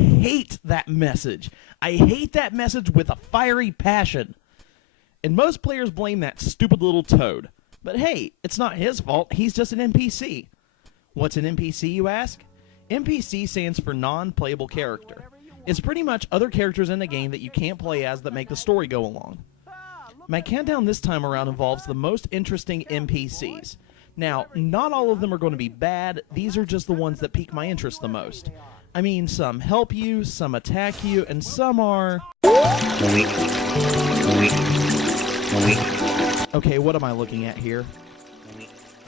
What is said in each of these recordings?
hate that message. I hate that message with a fiery passion. And most players blame that stupid little toad. But hey, it's not his fault, he's just an NPC. What's an NPC, you ask? NPC stands for non-playable character. It's pretty much other characters in the game that you can't play as that make the story go along. My countdown this time around involves the most interesting NPCs. Now, not all of them are going to be bad, these are just the ones that pique my interest the most. I mean, some help you, some attack you, and some are... Okay, what am I looking at here?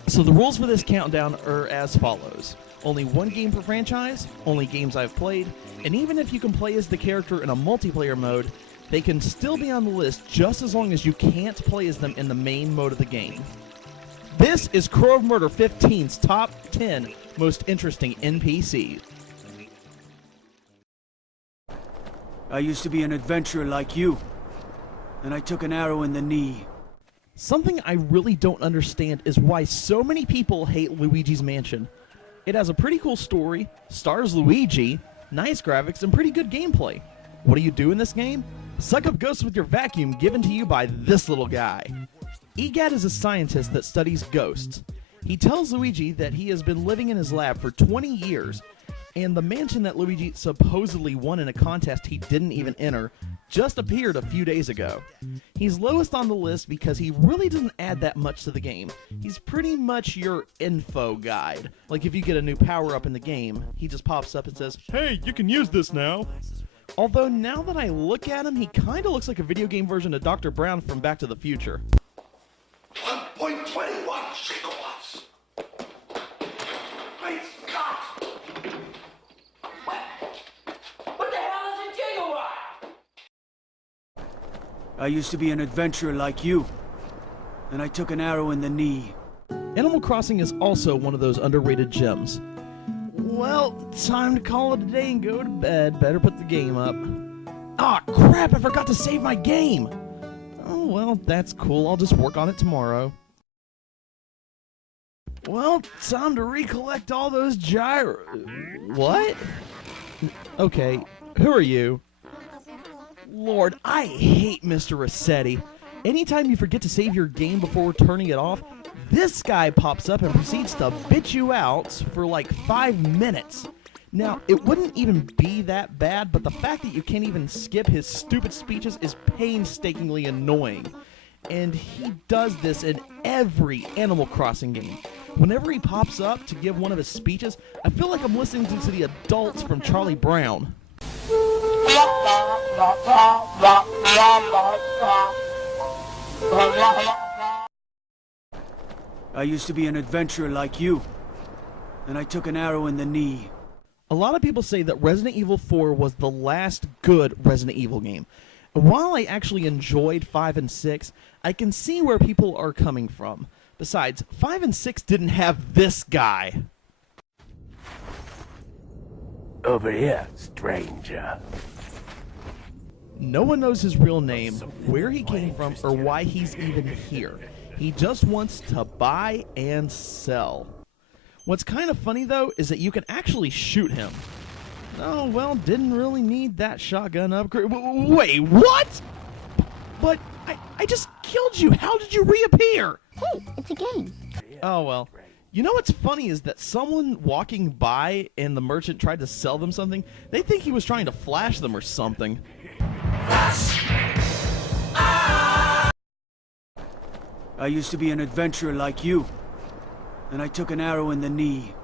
So the rules for this countdown are as follows. Only one game per franchise, only games I've played, and even if you can play as the character in a multiplayer mode, they can still be on the list just as long as you can't play as them in the main mode of the game. This is Crow of Murder 15's top 10 most interesting NPCs. I used to be an adventurer like you, and I took an arrow in the knee. Something I really don't understand is why so many people hate Luigi's Mansion. It has a pretty cool story, stars Luigi, nice graphics, and pretty good gameplay. What do you do in this game? Suck up ghosts with your vacuum given to you by this little guy. EGAD is a scientist that studies ghosts. He tells Luigi that he has been living in his lab for 20 years, and the mansion that Luigi supposedly won in a contest he didn't even enter just appeared a few days ago. He's lowest on the list because he really doesn't add that much to the game. He's pretty much your info guide. Like if you get a new power-up in the game, he just pops up and says, "Hey, you can use this now." Although now that I look at him, he kinda looks like a video game version of Dr. Brown from Back to the Future. 1.21 gigawatts. Great Scott! What the hell is a gigawatt? I used to be an adventurer like you, and I took an arrow in the knee. Animal Crossing is also one of those underrated gems. Well, time to call it a day and go to bed. Better put the game up. Ah, crap, I forgot to save my game! Oh, well, that's cool. I'll just work on it tomorrow. Well, time to recollect all those gyro... What? Okay, who are you? Lord, I hate Mr. Rossetti. Anytime you forget to save your game before turning it off, this guy pops up and proceeds to bitch you out for like 5 minutes. Now, it wouldn't even be that bad, but the fact that you can't even skip his stupid speeches is painstakingly annoying. And he does this in every Animal Crossing game. Whenever he pops up to give one of his speeches, I feel like I'm listening to the adults from Charlie Brown. I used to be an adventurer like you, and I took an arrow in the knee. A lot of people say that Resident Evil 4 was the last good Resident Evil game. And while I actually enjoyed 5 and 6, I can see where people are coming from. Besides, 5 and 6 didn't have this guy. Over here, stranger. No one knows his real name, where he came from, or why he's even here. He just wants to buy and sell. What's kind of funny, though, is that you can actually shoot him. Oh, well, didn't really need that shotgun upgrade. Wait, what? But I just killed you. How did you reappear? Hey, it's a game. Oh, well. You know what's funny is that someone walking by and the merchant tried to sell them something, they think he was trying to flash them or something. I used to be an adventurer like you, and I took an arrow in the knee.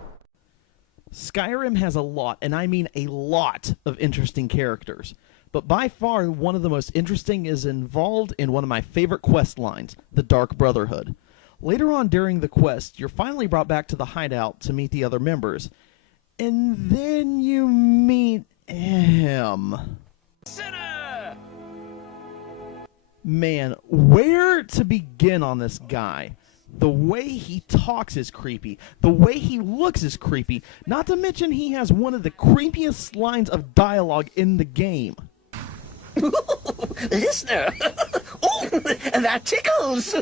Skyrim has a lot, and I mean a lot, of interesting characters. But by far, one of the most interesting is involved in one of my favorite quest lines, the Dark Brotherhood. Later on during the quest, you're finally brought back to the hideout to meet the other members. And then you meet him. Sinner! Man, where to begin on this guy? The way he talks is creepy. The way he looks is creepy. Not to mention he has one of the creepiest lines of dialogue in the game. Listener! Oh, that tickles!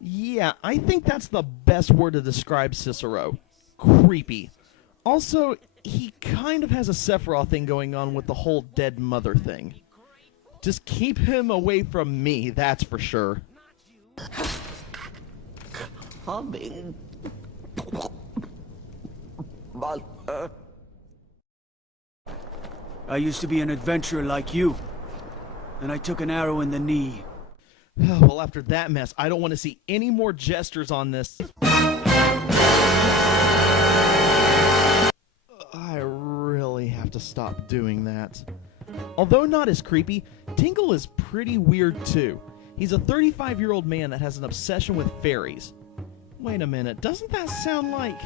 Yeah, I think that's the best word to describe Cicero. Creepy. Also, he kind of has a Sephiroth thing going on with the whole dead mother thing. Just keep him away from me, that's for sure. Humming. Mother. I used to be an adventurer like you. And I took an arrow in the knee. Well, after that mess, I don't want to see any more gestures on this. I really have to stop doing that. Although not as creepy, Tingle is pretty weird too. He's a 35-year-old man that has an obsession with fairies. Wait a minute, doesn't that sound like...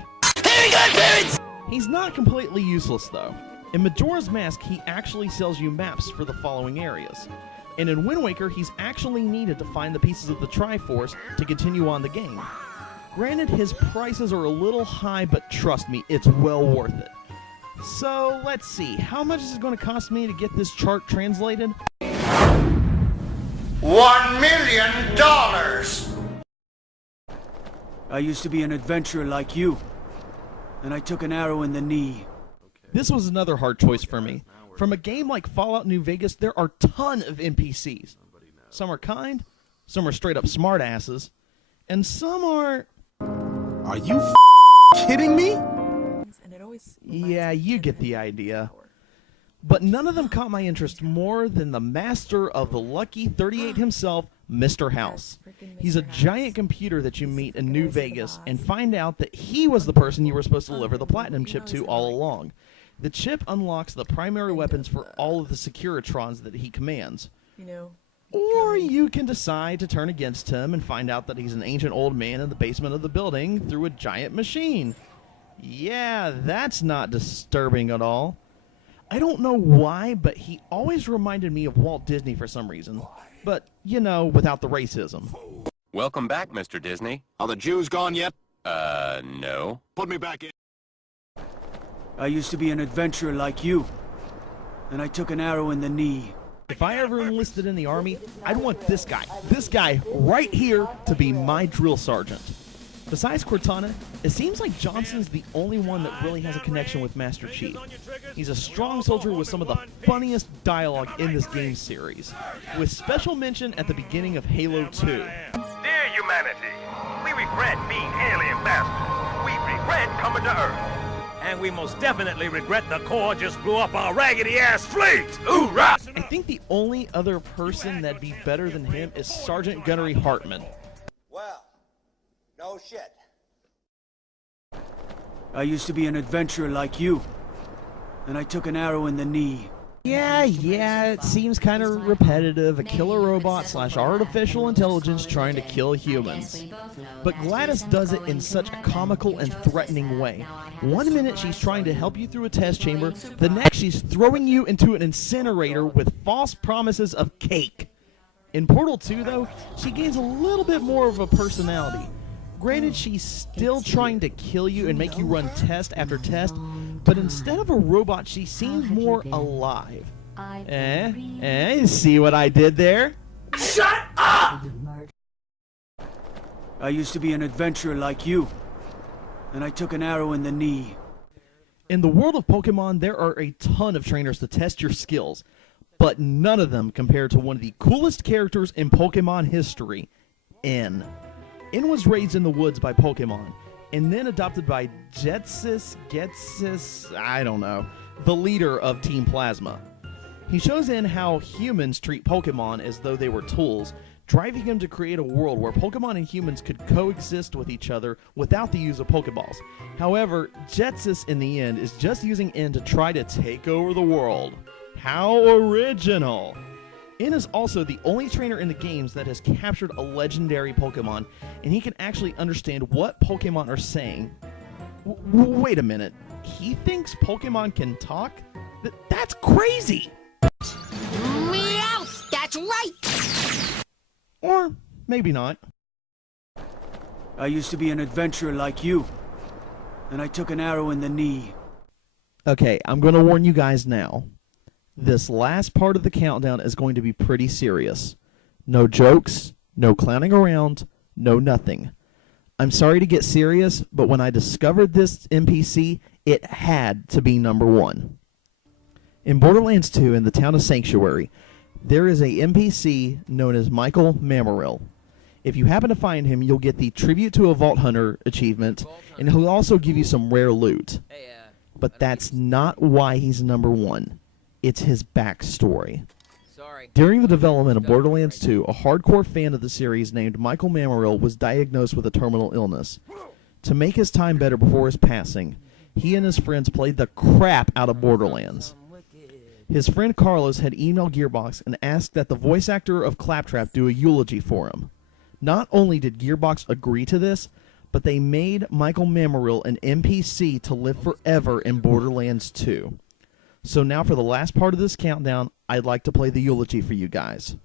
He's not completely useless though. In Majora's Mask, he actually sells you maps for the following areas. And in Wind Waker, he's actually needed to find the pieces of the Triforce to continue on the game. Granted, his prices are a little high, but trust me, it's well worth it. So, let's see, how much is it going to cost me to get this chart translated? $1 million! I used to be an adventurer like you. And I took an arrow in the knee. This was another hard choice for me. From a game like Fallout New Vegas, there are a ton of NPCs. Some are kind, some are straight up smartasses, and some are... Are you kidding me? Yeah, you get the idea. But none of them caught my interest more than the master of the Lucky 38 himself, Mr. House. He's a giant computer that you meet in New Vegas and find out that he was the person you were supposed to deliver the platinum chip to all along. The chip unlocks the primary weapons for all of the Securitrons that he commands. Or you can decide to turn against him and find out that he's an ancient old man in the basement of the building through a giant machine. Yeah, that's not disturbing at all. I don't know why, but he always reminded me of Walt Disney for some reason. But, you know, without the racism. Welcome back, Mr. Disney. Are the Jews gone yet? No. Put me back in. I used to be an adventurer like you. And I took an arrow in the knee. If I ever enlisted in the army, I'd want this guy right here to be my drill sergeant. Besides Cortana, it seems like Johnson's the only one that really has a connection with Master Chief. He's a strong soldier with some of the funniest dialogue in this game series, with special mention at the beginning of Halo 2. Dear humanity, we regret being alien bastards. We regret coming to Earth. And we most definitely regret the Corps just blew up our raggedy-ass fleet! Hoorah! I think the only other person that'd be better than him is Sergeant Gunnery Hartman. Well, no shit. I used to be an adventurer like you. And I took an arrow in the knee. Yeah, it seems kind of repetitive, a killer robot / artificial intelligence trying to kill humans. But Gladys does it in such a comical and threatening way. One minute she's trying to help you through a test chamber, the next she's throwing you into an incinerator with false promises of cake. In Portal 2, though, she gains a little bit more of a personality. Granted, she's still trying to kill you and make you run test after test, but instead of a robot, she seems more alive. See what I did there? Shut up! I used to be an adventurer like you. And I took an arrow in the knee. In the world of Pokemon, there are a ton of trainers to test your skills, but none of them compare to one of the coolest characters in Pokemon history, N. N was raised in the woods by Pokemon, and then adopted by Getsis, I don't know, the leader of Team Plasma. He shows N how humans treat Pokemon as though they were tools, driving him to create a world where Pokemon and humans could coexist with each other without the use of Pokeballs. However, Getsis in the end is just using N to try to take over the world. How original! N is also the only trainer in the games that has captured a legendary Pokemon, and he can actually understand what Pokemon are saying. Wait a minute. He thinks Pokemon can talk? That's crazy! Meow! That's right! Or maybe not. I used to be an adventurer like you. And I took an arrow in the knee. Okay, I'm going to warn you guys now. This last part of the countdown is going to be pretty serious. No jokes, no clowning around, no nothing. I'm sorry to get serious, but when I discovered this NPC, It had to be number 1. In Borderlands 2, in the town of Sanctuary, there is a NPC known as Michael Mammaril. If you happen to find him, you'll get the Tribute to a Vault Hunter achievement, and he'll also give you some rare loot. But that's not why he's number 1. It's his backstory. During the development of Borderlands 2, a hardcore fan of the series named Michael Mammaril was diagnosed with a terminal illness. To make his time better before his passing, he and his friends played the crap out of Borderlands. His friend Carlos had emailed Gearbox and asked that the voice actor of Claptrap do a eulogy for him. Not only did Gearbox agree to this, but they made Michael Mammaril an NPC to live forever in Borderlands 2. So now for the last part of this countdown, I'd like to play the eulogy for you guys.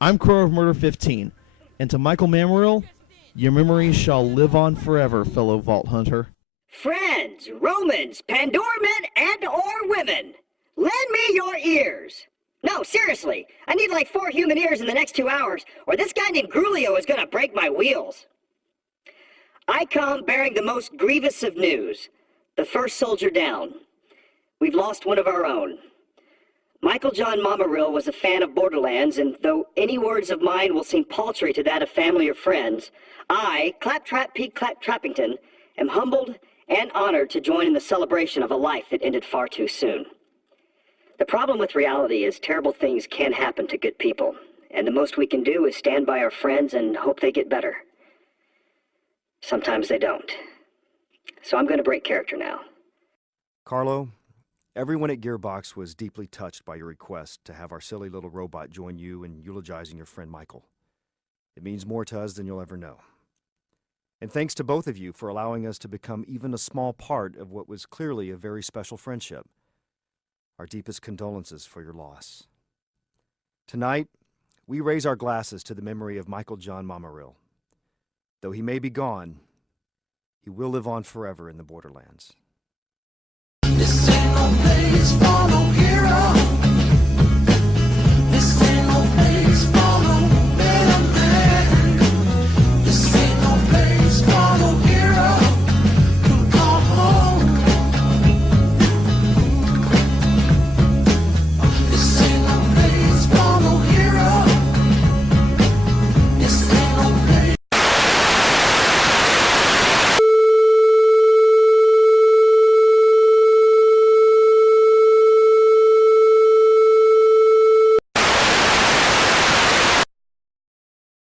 I'm Crow of Murder 15, and to Michael Mammaril, your memories shall live on forever, fellow Vault Hunter. Friends, Romans, Pandora men, and or women, lend me your ears. No, seriously, I need like 4 human ears in the next 2 hours, or this guy named Grulio is gonna break my wheels. I come bearing the most grievous of news. The first soldier down. We've lost one of our own. Michael John Mammaril was a fan of Borderlands, and though any words of mine will seem paltry to that of family or friends, I, Claptrap Pete Claptrappington, am humbled and honored to join in the celebration of a life that ended far too soon. The problem with reality is terrible things can happen to good people, and the most we can do is stand by our friends and hope they get better. Sometimes they don't. So I'm going to break character now. Carlo, everyone at Gearbox was deeply touched by your request to have our silly little robot join you in eulogizing your friend Michael. It means more to us than you'll ever know. And thanks to both of you for allowing us to become even a small part of what was clearly a very special friendship. Our deepest condolences for your loss. Tonight, we raise our glasses to the memory of Michael John Mammaril. Though he may be gone, he will live on forever in the Borderlands. This ain't no place for